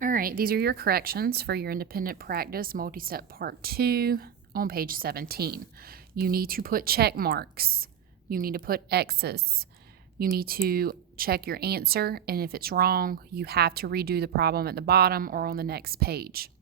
All right, these are your corrections for your independent practice multi-step part 2 on page 17. You need to put check marks. You need to put X's. You need to check your answer, and if it's wrong, you have to redo the problem at the bottom or on the next page.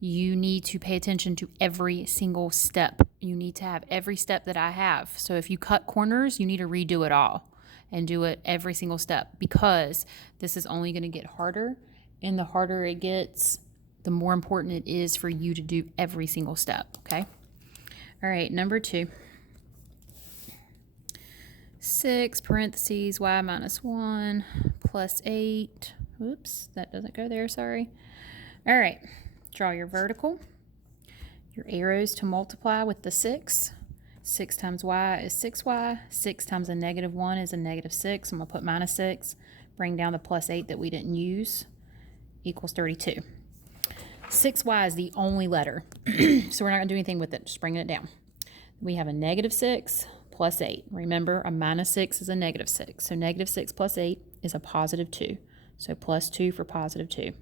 You need to pay attention to every single step. You need to have every step that I have. So if you cut corners, you need to redo it all and do it every single step, because this is only going to get harder, and the harder it gets, the more important it is for you to do every single step, okay? All right, number 2. 6 parentheses y minus 1 plus 8. Oops, that doesn't go there, sorry. All right, draw your vertical, your arrows to multiply with the 6. 6 times y is 6y. 6 times a negative 1 is a negative 6. I'm going to put minus 6. Bring down the plus 8 that we didn't use. Equals 32. 6y is the only letter, so we're not going to do anything with it. Just bringing it down. We have a negative 6 plus 8. Remember, a minus 6 is a negative 6. So negative 6 plus 8 is a positive 2. So plus 2 for positive 2.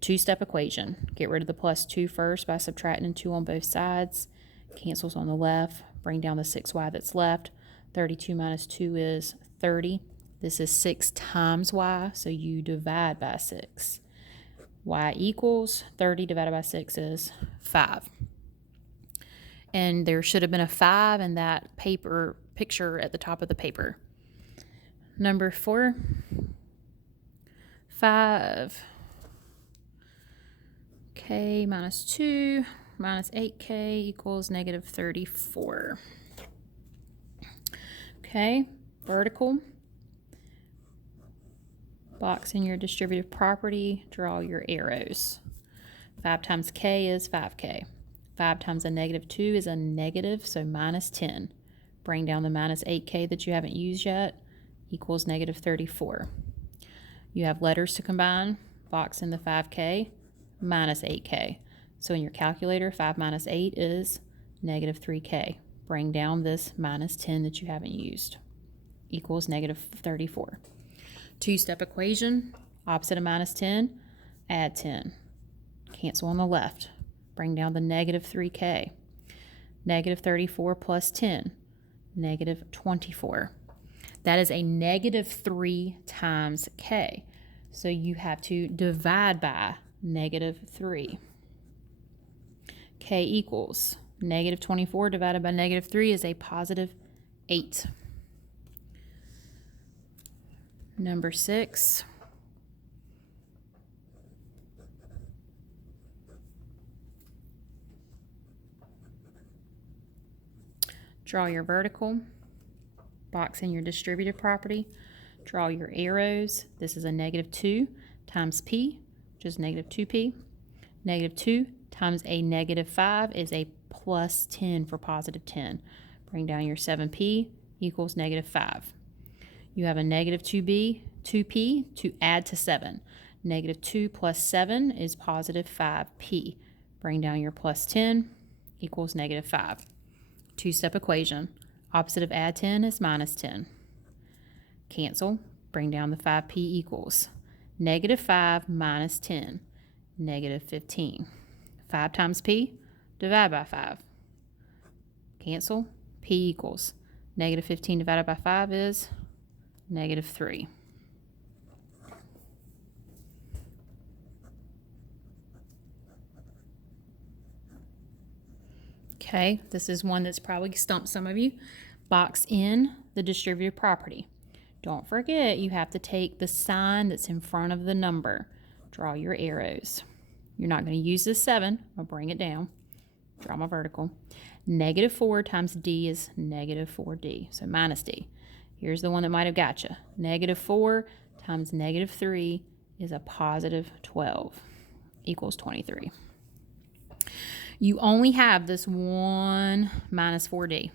Two-step equation. Get rid of the plus 2 first by subtracting 2 on both sides. Cancels on the left. Bring down the 6y that's left. 32 minus 2 is 30. This is 6 times y, so you divide by 6. Y equals 30 divided by 6 is 5. And there should have been a 5 in that paper picture at the top of the paper. Number 4, 5. K minus 2 minus 8k equals negative 34. Okay, vertical. Box in your distributive property, draw your arrows. 5 times k is 5k. 5 times a negative 2 is a negative, so minus 10. Bring down the minus 8k that you haven't used yet, equals negative 34. You have letters to combine. Box in the 5k, minus 8k. So in your calculator, 5 minus 8 is negative 3k. Bring down this minus 10 that you haven't used, equals negative 34. Two-step equation, opposite of minus 10, add 10. Cancel on the left. Bring down the negative 3k. Negative 34 plus 10, negative 24. That is a negative 3 times k. So you have to divide by negative 3. K equals negative 24 divided by negative 3 is a positive 8. Number 6. Draw your vertical. Box in your distributive property. Draw your arrows. This is a negative 2 times p, which is negative 2p. Negative 2 times a negative 5 is a plus 10 for positive 10. Bring down your 7p equals negative 5. You have a negative 2p to add to 7. Negative 2 plus 7 is positive 5p. Bring down your plus 10 equals negative 5. Two-step equation. Opposite of add 10 is minus 10. Cancel. Bring down the 5p equals negative 5 minus 10, negative 15. 5 times p, divide by 5. Cancel. P equals negative 15 divided by 5 is negative 3. Okay, this is one that's probably stumped some of you. Box in the distributive property. Don't forget, you have to take the sign that's in front of the number. Draw your arrows. You're not going to use this 7. I'll bring it down. Draw my vertical. Negative 4 times d is negative 4d, so minus d. Here's the one that might have got you. Negative 4 times negative 3 is a positive 12, equals 23. You only have this one minus 4d,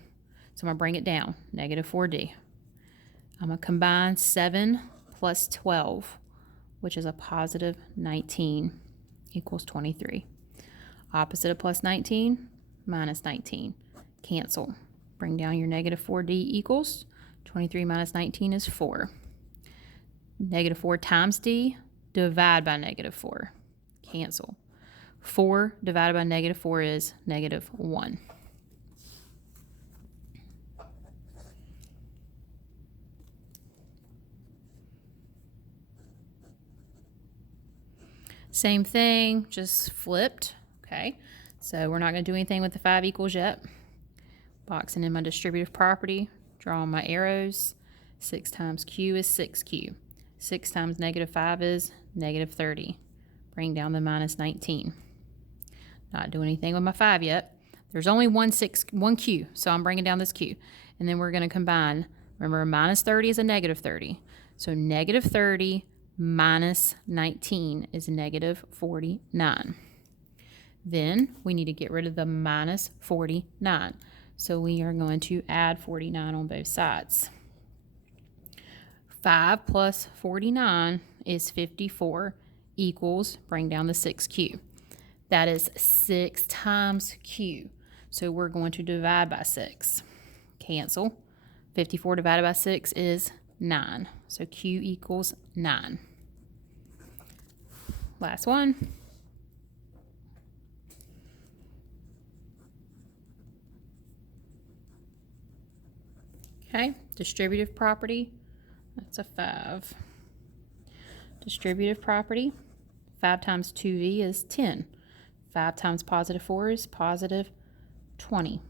so I'm going to bring it down, negative 4d. I'm going to combine 7 plus 12, which is a positive 19, equals 23. Opposite of plus 19, minus 19. Cancel. Bring down your negative 4d equals 23 minus 19 is 4. Negative 4 times d, divide by -4. Cancel. 4 divided by -4 is -1. Same thing, just flipped. Okay, so we're not going to do anything with the 5 equals yet. Boxing in my distributive property, drawing my arrows. 6 times q is 6q. 6 times -5 is -30. Bring down the -19. Not doing anything with my 5 yet. There's only one q, so I'm bringing down this q. And then we're going to combine. Remember, -30 is a -30. So -30 minus 19 is -49. Then we need to get rid of the -49. So we are going to add 49 on both sides. 5 plus 49 is 54 equals, bring down the 6q. That is 6 times q. So we're going to divide by 6. Cancel. 54 divided by 6 is 9. So q equals 9. Last one. Okay, distributive property, that's a 5. Distributive property, 5 times 2v is 10. 5 times +4 is +20.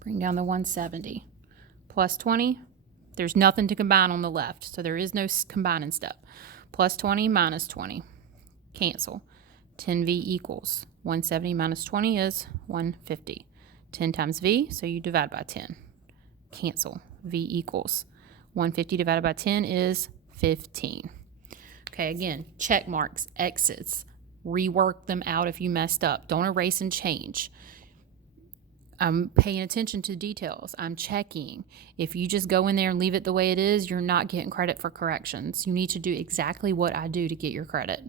Bring down the 170. Plus 20, there's nothing to combine on the left, so there is no combining step. Plus 20 minus 20. Cancel. 10v equals 170 minus 20 is 150. 10 times v, so you divide by 10. Cancel. V equals 150 divided by 10 is 15. Okay, again, check marks, X's. Rework them out if you messed up. Don't erase and change. I'm paying attention to details. I'm checking. If you just go in there and leave it the way it is, you're not getting credit for corrections. You need to do exactly what I do to get your credit.